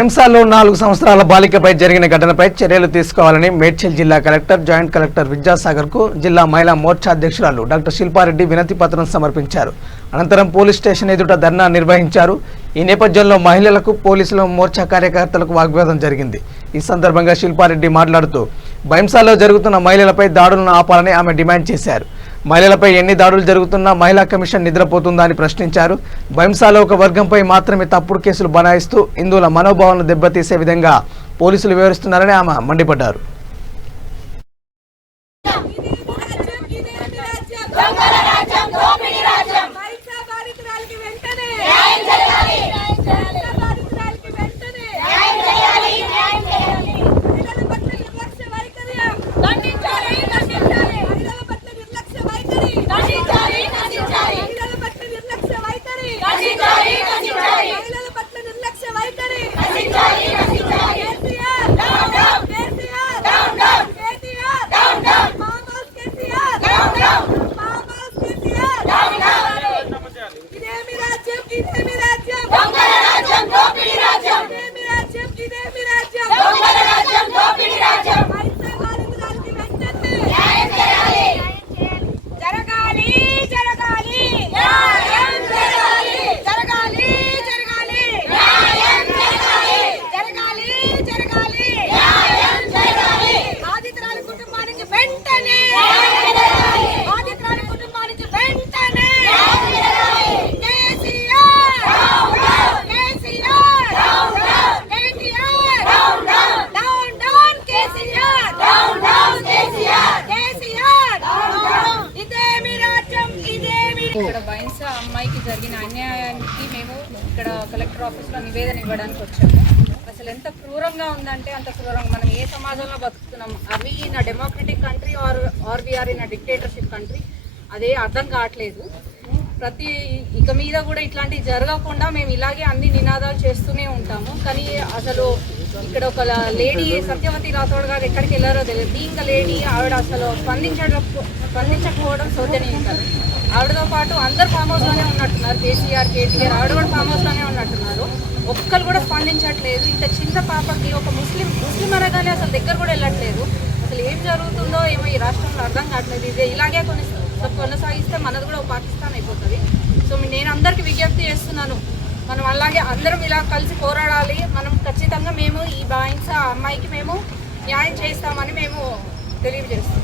హింసాలో 4 సంవత్సరాల బాలికపై జరిగిన ఘటనపై చర్యలు తీసుకోవాలని మేడ్చల్ జిల్లా కలెక్టర్ జాయింట్ కలెక్టర్ విద్యాసాగర్ కు జిల్లా మహిళా మోర్చా అధ్యక్షురాలు డాక్టర్ శిల్పారెడ్డి వినతి పత్రం సమర్పించారు. అనంతరం పోలీస్ స్టేషన్ ఎదుట ధర్నా నిర్వహించారు. ఈ నేపథ్యంలో మహిళలకు పోలీసుల మోర్చా కార్యకర్తలకు వాగ్వాదం జరిగింది. ఈ సందర్భంగా శిల్పారెడ్డి మాట్లాడుతూ హింసాలో జరుగుతున్న మహిళలపై దాడులను ఆపాలని ఆమె డిమాండ్ చేశారు. మహిళలపై ఎన్ని దాడులు జరుగుతున్నా మహిళా కమిషన్ నిద్రపోతుందా అని ప్రశ్నించారు. హింసాలో ఒక వర్గంపై మాత్రమే తప్పుడు కేసులు బనాయిస్తూ హిందువుల మనోభావాలను దెబ్బతీసే విధంగా పోలీసులు వివరిస్తున్నారని ఆమె మండిపడ్డారు. ఇక్కడ బైన్స్ అమ్మాయికి జరిగిన అన్యాయానికి మేము ఇక్కడ కలెక్టర్ ఆఫీస్లో నివేదన ఇవ్వడానికి వచ్చాము. అసలు ఎంత క్రూరంగా ఉందంటే అంత క్రూరంగా. మనం ఏ సమాజంలో బతుకుతున్నాం? Are we in democratic country or we are in dictatorship country? అదే అర్థం కావట్లేదు. ఇక మీద కూడా ఇట్లాంటివి జరగకుండా మేము ఇలాగే అన్ని నినాదాలు చేస్తూనే ఉంటాము. కానీ అసలు ఇక్కడ ఒక లేడీ సత్యవతి రాథోడ్ గారు ఎక్కడికి వెళ్ళారో తెలియదు. బీయింగ్ లేడీ ఆవిడ అసలు స్పందించకపోవడం శోచనీయం కదా. ఆవిడతో పాటు అందరు ఫామ్ హౌస్లోనే ఉన్నట్టున్నారు. కేసీఆర్, కేటీఆర్ ఆవిడ కూడా ఫామ్ హౌస్లోనే ఉన్నట్టున్నారు. ఒక్కరు కూడా స్పందించట్లేదు. ఇంత చిన్న పాపకి ఒక ముస్లిం అనగానే అసలు దగ్గర కూడా వెళ్ళట్లేదు. అసలు ఏం జరుగుతుందో ఏమో ఈ రాష్ట్రంలో అర్థం కావట్లేదు. ఇది ఇలాగే కొనసాగిస్తే మనది కూడా పాకిస్తాన్ అయిపోతుంది. సో నేను అందరికీ విజ్ఞప్తి చేస్తున్నాను, మనం అలాగే అందరం ఇలా కలిసి పోరాడాలి. మనం ఖచ్చితంగా మేము ఈ బాయిన్స్ అమ్మాయికి మేము న్యాయం చేస్తామని మేము తెలియజేస్తాం.